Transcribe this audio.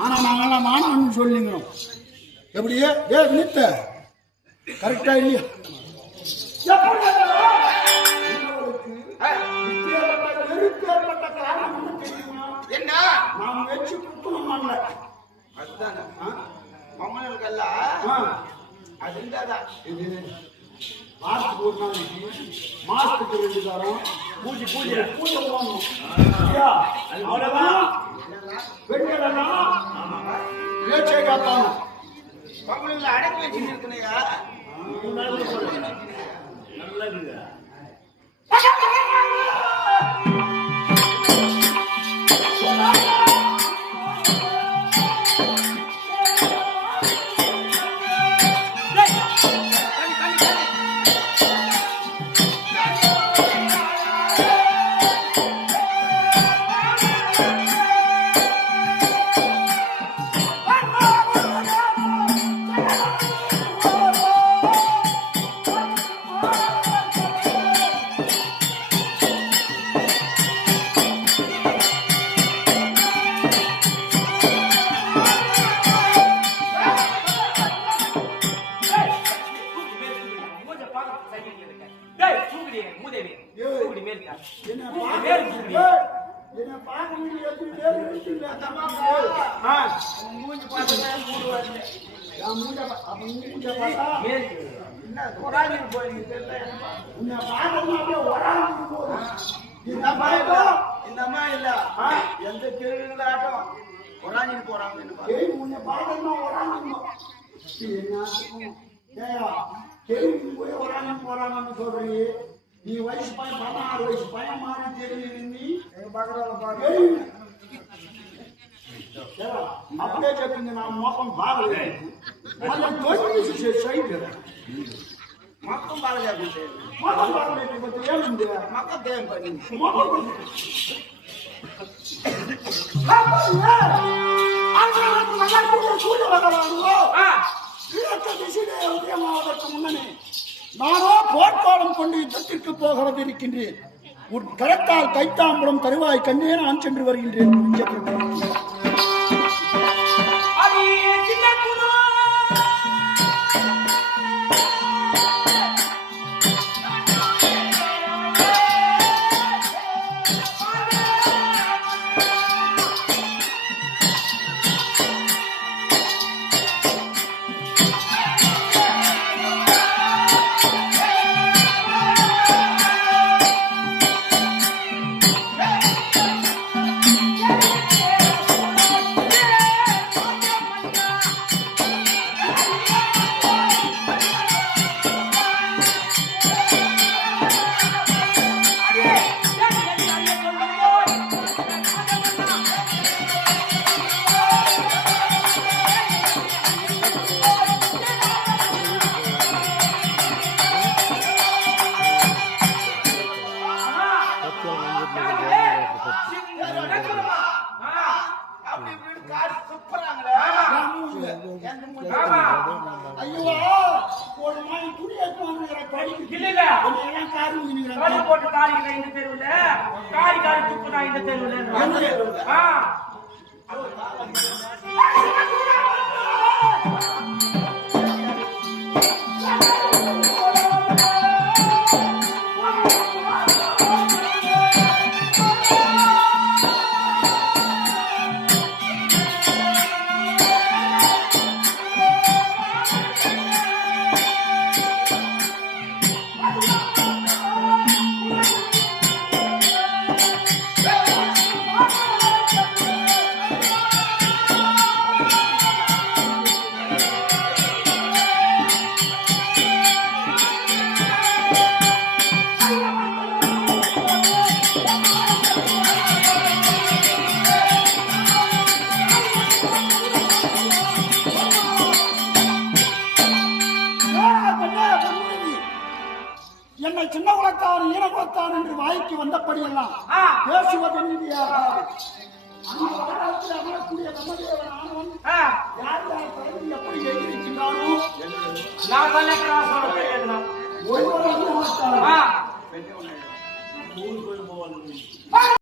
ஆனா நாங்கெல்லாம் மாணவன் சொல்லிங்கிறோம். எப்படியே நித்த கரெக்டா இல்லையா? என்ன நாம் வச்சு குத்தணும் அதுதானே மம்மனுக்கல்ல அது இருந்தாதான் மாசத்துக்கு ஒரு நாளைக்கு மாசத்துக்கு 2 தரம் பூஜை போடணும். அவ்வளவுதான். பெண்களெல்லாம் பேச்சை காப்பாங்க. மம்மனுல அடக்கி வச்சுட்டு இருக்கணையா இந்த அம்மா இல்ல எந்த கேள்விகளாட்டம் ஒராஞ்சிட்டு போறாங்க. போறாங்கன்னு சொல்றீங்க. நீ வயசு பையன் 16 வயசு பையன் மாதிரி தெரியும். நீ அப்படியே கேட்டீங்க. நான் மோப்பம் பாருங்க மக்கள் பாரதியா மக்கள் தேவை பண்ணி முன்னே நானோ போர்க்காலம் கொண்டு யுத்தத்திற்கு போகிறது இருக்கின்றேன். உன் கரத்தால் கைத்தாம்பரம் தருவாய் கண்ணே நான் சென்று வருகின்றேன். போட்டு காரிகளை இந்த தெருவுல காரி துப்புனா இந்த தெருவுல என்னை சின்ன குலத்தான் ஈன குலத்தான் என்று வாய்க்கு வந்தபடியெல்லாம் பேசுவது அமரக்கூடிய பிரம்மதேவன் ஆனவன் யார் யார் பிறகு எப்படி எழுதியிருக்கின்றானோ ஒருவர்